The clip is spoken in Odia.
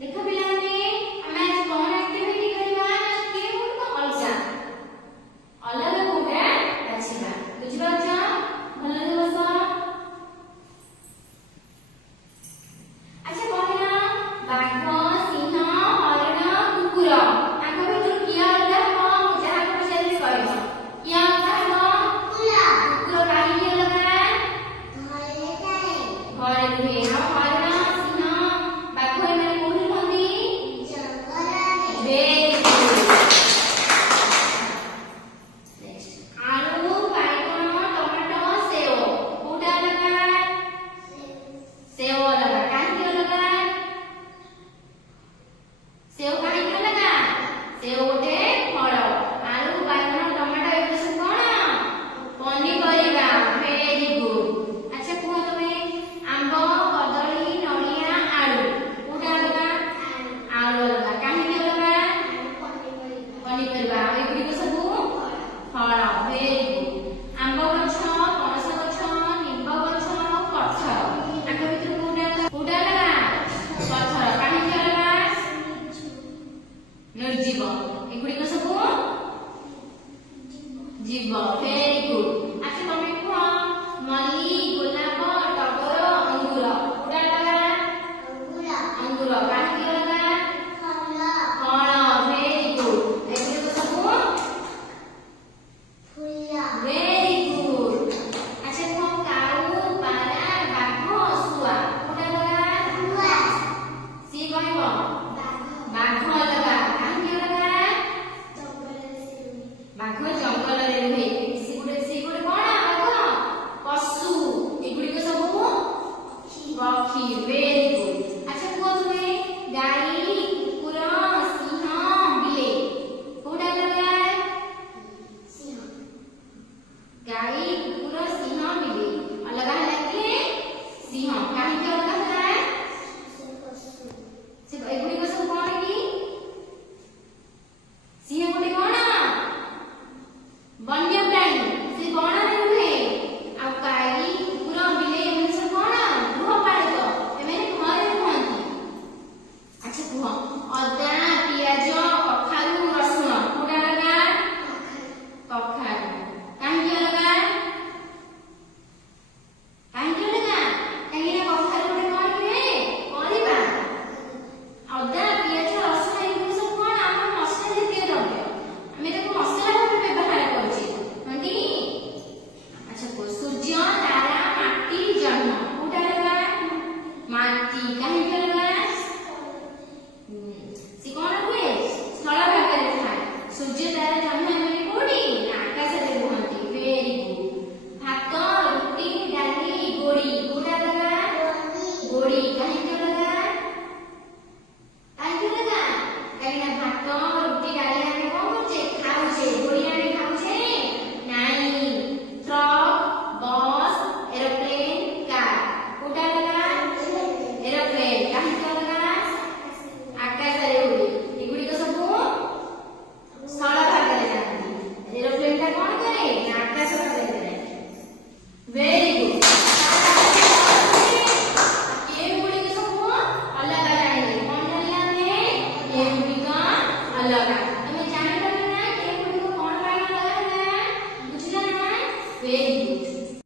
देखो पिलाने ଆମେ ଆଜି କଣ ଆକ୍ଟିଭିଟି କରିବା ନା କେଉଁଟ ଅଲଗା ଅଲଗା କୋଉଟା ବାଛିବା ବୁଝିପାରୁଛ ଭଲରେ ବସ। ଆଚ୍ଛା କହିଲ ବାଘ ସିଂହ ହରିଣ କୁକୁର ଆଙ୍କ ଭିତରୁ କିଏ ଅଲଗା ହେବ ଯାହାକୁ ପଚାରିଲେ କହିବ କିଏ ଅଲଗା ହେବ? କୁକୁର କାହିଁକି ଅଲଗା? ଘରେ ରୁହେ ଆଉ ହରିଣ ସିଂହ ବାଘ ଏମାନେ କୋଉଠି ରୁହନ୍ତି? Very good. ଆଳୁ ବାଇଗଣ ଟମାଟୋ ସେଓ କୋଉଟା ଅଲଗା? ସେଓ ଅଲଗା କାହିଁକି ଅଲଗା? ସେଓ କାହିଁକି ଅଲଗା? ସେଓ ଗୋଟେ ଫଳ ଆଳୁ ବାଇଗଣ ଟମାଟୋ ଏଗୁଡା ସବୁ କଣ ପନିପରିବା। Very good. ଆଚ୍ଛା କୁହ ତମେ ଆମ୍ବ କଦଳୀ ନଡ଼ିଆ ଆଳୁ କୋଉଟା ଅଲଗା? ଆଳୁ ଅଲଗା କାହିଁକି ଅଲଗା? ପନିପରିବା ଆଉ ଏଗୁଡ଼ିକ ସବୁ ଫଳ। Very good. ଆମ୍ବ ଗଛ ପଣସ ଗଛ ନିମ୍ବ ଗଛ କଠର ଆଙ୍କ ଭିତରୁ କୋଉଟା ଅଲଗା? କଠର କାହିଁକି ଅଲଗା? ନିର୍ଜୀବ ଏଗୁଡ଼ିକ ସବୁ ଜୀବ। Very good. ଆଚ୍ଛା ତମେ କୁହ ମଲ୍ଲି ଗୋଲାପ ଟଗର ଅଙ୍ଗୁର କୋଉଟା ଅଲଗା? ଅଙ୍ଗୁର କାହିଁକି ଅଲଗା? ଫଳ। Very good. ଏଗୁଡ଼ିକ ସବୁ ଭେରି ଗୁଡ୍। ଆଚ୍ଛା କୁହ କାଉ ପାରା ବାଘ ଶୁଆ କୋଉଟା ଅଲଗା? ସିଏ କହିବ ବାଘ ଅଲଗା କାହିଁକି ଅଲଗା? ବାଘ ଜଙ୍ଗଲରେ ରୁହେ ସେ ଗୋଟେ କଣ ବାଘ ପଶୁ ଏଗୁଡ଼ିକ ସବୁ ପକ୍ଷୀ। Very good. ଆଚ୍ଛା କୁହ ତୁମେ ଗାଈ କୁକୁର ସିଂହ ବିଲେଇ କୋଉଟା ଅଲଗା? ଗାଈ କୁକୁର ସିଂହ ବିଲେଇ ଅଲଗା ହେଲା କିଏ? ସିଂହ କାହିଁକି ଅଲଗା ହେଲା? ଏଗୁଡ଼ିକ ସବୁ କଣ କି? ସିଂହ ଗୋଟେ କଣ ବନ୍ୟପ୍ରାଣୀ ସେ ବଣରେ ରୁହେ ଆଉ ଗାଈ କୁକୁର ବିଲେଇ ଏମାନେ ସବୁ କଣ ଗୃହପାଳିତ ଏମାନେ ଘରେ ରୁହନ୍ତି। ଆଚ୍ଛା କୁହ ଅଦା ପିଆଜ କଖାରୁ ରସୁଣ କୋଉଟା ଅଲଗା? କଖାରୁ କାହିଁକି ଅଲଗା? କାହିଁକି ଅଲଗା? କାହିଁକି ନା କଖାରୁ ଗୋଟେ କଣ ହୁଏ ପରିବା। ଅଦା ପିଆଜ ରସୁଣ ଏଗୁଡିକ ସବୁ କଣ ଆମର ମସଲା ଜାତୀୟ ଦ୍ରବ୍ୟ ଆମେ ତାକୁ ମସଲା ଭାବରେ ବ୍ୟବହାର କରୁଛେ ନୁହନ୍ତି କି? ଆଚ୍ଛା କୁହ ସୂର୍ଯ୍ୟ ତାରା ମାଟି ଜହ୍ନ କୋଉଟା ଅଲଗା? ମାଟି କାହିଁକି ଅଲଗା? ସେ କଣ ହୁଏ ସ୍ଥଳ ଭାଗରେ ଥାଏ। ସୂର୍ଯ୍ୟ ତାରା ଜହ୍ନ ଏମାନେ କୋଉଠି ନା ଆକାଶରେ ରୁହନ୍ତି। Very good. ଭାତ ରୁଟି ଡାଲି ଗୋଡ଼ି କୋଉଟା ଅଲଗା? ଗୋଡ଼ି କାହିଁକି